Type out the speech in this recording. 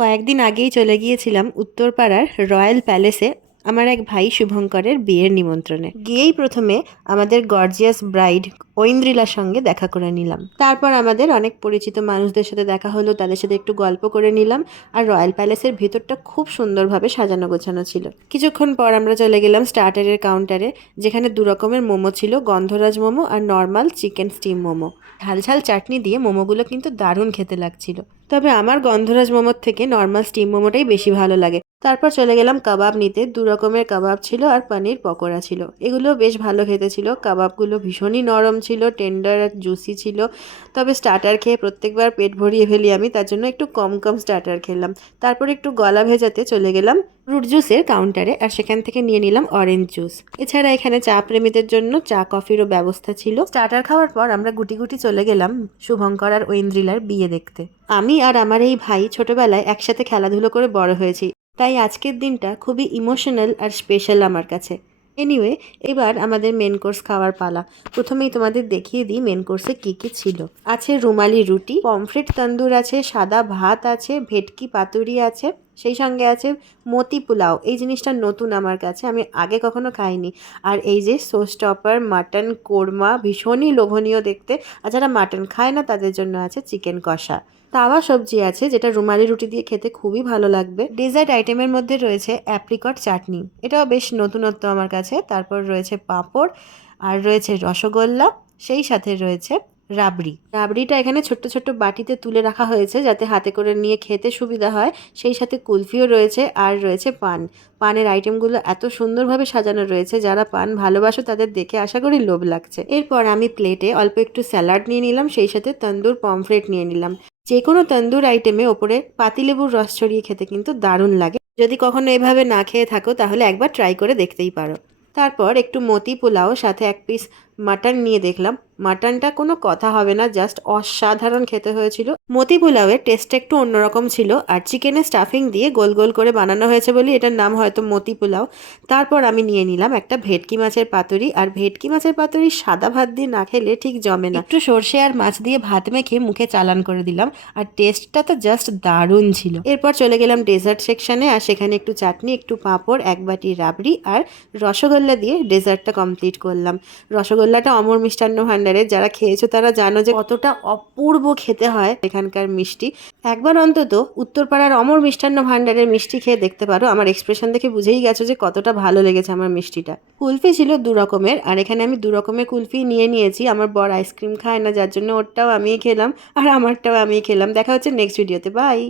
কয়েকদিন আগেই চলে গিয়েছিলাম উত্তরপাড়ার রয়্যাল প্যালেসে আমার এক ভাই শুভঙ্করের বিয়ের নিমন্ত্রণে। গিয়েই প্রথমে আমাদের গর্জিয়াস ব্রাইড ঐন্দ্রিলার সঙ্গে দেখা করে নিলাম। তারপর আমাদের অনেক পরিচিত মানুষদের সাথে দেখা হলো, তাদের সাথে একটু গল্প করে নিলাম। আর রয়্যাল প্যালেসের ভেতরটা খুব সুন্দরভাবে সাজানো গোছানো ছিল। কিছুক্ষণ পর আমরা চলে গেলাম স্টার্টারের কাউন্টারে, যেখানে দু রকমের মোমো ছিল, গন্ধরাজ মোমো আর নর্মাল চিকেন স্টিম মোমো। ঝাল ঝাল চাটনি দিয়ে মোমোগুলো কিন্তু দারুণ খেতে লাগছিল। তবে আমার গন্ধরাজ মোমোর থেকে নর্মাল স্টিম মোমোটাই বেশি ভালো লাগে। তারপর চলে গেলাম কাবাব নিতে। দু রকমের কাবাব ছিল আর পনির পকোড়া ছিল। এগুলো বেশ ভালো খেতে ছিল। কাবাবগুলো ভীষণই নরম ছিল, টেন্ডার আর জুসি ছিল। তবে স্টার্টার খেয়ে প্রত্যেকবার পেট ভরিয়ে ফেলি আমি, তার জন্য একটু কম কম স্টার্টার খেলাম। তারপর একটু গলা ভেজাতে চলে গেলাম ফ্রুট জুসের কাউন্টারে, আর সেখান থেকে নিয়ে নিলাম অরেঞ্জ জুস। এছাড়া এখানে চা প্রেমীদের জন্য চা কফিরও ব্যবস্থা ছিল। স্টার্টার খাওয়ার পর আমরা গুটি গুটি চলে গেলাম শুভঙ্কর আর ঐন্দ্রিলার বিয়ে দেখতে। আমি আর আমার এই ভাই ছোটবেলায় একসাথে খেলাধুলো করে বড় হয়েছি, তাই আজকের দিনটা খুবই ইমোশনাল আর স্পেশাল আমার কাছে। এনিওয়ে, এবার আমাদের মেন কোর্স খাওয়ার পালা। প্রথমেই তোমাদের দেখিয়ে দিই মেন কোর্সে কী কী ছিল। আছে রুমালি রুটি, পমফ্রেট তন্দুর আছে, সাদা ভাত আছে, ভেটকি পাতুরি আছে, সেই সঙ্গে আছে মতি পোলাও। এই জিনিসটা নতুন আমার কাছে, আমি আগে কখনো খাইনি। আর এই যে সোস টপার, মাটন কোরমা, ভীষণই লোভনীয় দেখতে। আর যারা মাটন খায় না তাদের জন্য আছে চিকেন কষা। তাওয়া সবজি আছে, যেটা রুমালি রুটি দিয়ে খেতে খুবই ভালো লাগবে। ডেজার্ট আইটেমের মধ্যে রয়েছে অ্যাপ্রিকট চাটনি, এটাও বেশ নতুনত্ব আমার কাছে। তারপর রয়েছে পাঁপড়, আর রয়েছে রসগোল্লা, সেই সাথে রয়েছে রাবড়ি। রাবড়িটা এখানে ছোট্ট ছোট্ট বাটিতে তুলে রাখা হয়েছে যাতে হাতে করে নিয়ে খেতে সুবিধা হয়। সেই সাথে কুলফিও রয়েছে, আর রয়েছে পান। পানের আইটেমগুলো এত সুন্দরভাবে সাজানো রয়েছে, যারা পান ভালোবাসো তাদের দেখে আশা করি লোভ লাগছে। এরপর আমি প্লেটে অল্প একটু স্যালাড নিয়ে নিলাম, সেই সাথে তন্দুর পমফ্রেট নিয়ে নিলাম। যে কোনো তন্দুর আইটেমে ওপরে পাতিলেবুর রস ছড়িয়ে খেতে কিন্তু দারুণ লাগে। যদি কখনো এভাবে না খেয়ে থাকো তাহলে একবার ট্রাই করে দেখতেই পারো। তারপর একটু মতি পোলাও, সাথে এক পিস মাটন নিয়ে দেখলাম। মাটনটা কোনো কথা হবে না, জাস্ট অসাধারণ খেতে হয়েছিল। মতি পোলাওয়ের টেস্টটা একটু অন্যরকম ছিল, আর চিকেনের স্টাফিং দিয়ে গোল গোল করে বানানো হয়েছে বলে এটার নাম হয়তো মতি পোলাও। তারপর আমি নিয়ে নিলাম একটা ভেটকি মাছের পাতুরি, আর ভেটকি মাছের পাতুরি সাদা ভাত দিয়ে না খেলে ঠিক জমে না। একটু সর্ষে আর মাছ দিয়ে ভাত মেখে মুখে চালান করে দিলাম, আর টেস্টটা তো জাস্ট দারুণ ছিল। এরপর চলে গেলাম ডেজার্ট সেকশনে, আর সেখানে একটু চাটনি, একটু পাঁপড়, এক বাটি রাবড়ি আর রসগোল্লা দিয়ে ডেজার্টটা কমপ্লিট করলাম। রসগোল্লাটা অমর মিষ্টান্ন ভাণ্ডারের, যারা খেয়েছো তারা জানো যে কতটা অপূর্ব খেতে হয় এখানকার মিষ্টি। একবার অন্তত উত্তরপাড়ার অমর মিষ্টান্ন ভাণ্ডারের মিষ্টি খেয়ে দেখতে পারো। আমার এক্সপ্রেশন দেখে বুঝেই গেছো যে কতটা ভালো লেগেছে আমার মিষ্টিটা। কুলফি ছিল দু রকমের, আর এখানে আমি দু রকমের কুলফি নিয়ে নিয়েছি। আমার বর আইসক্রিম খায় না, যার জন্য ওরটাও আমিই খেলাম আর আমারটাও আমিই খেলাম। দেখা হচ্ছে নেক্সট ভিডিওতে, বাই।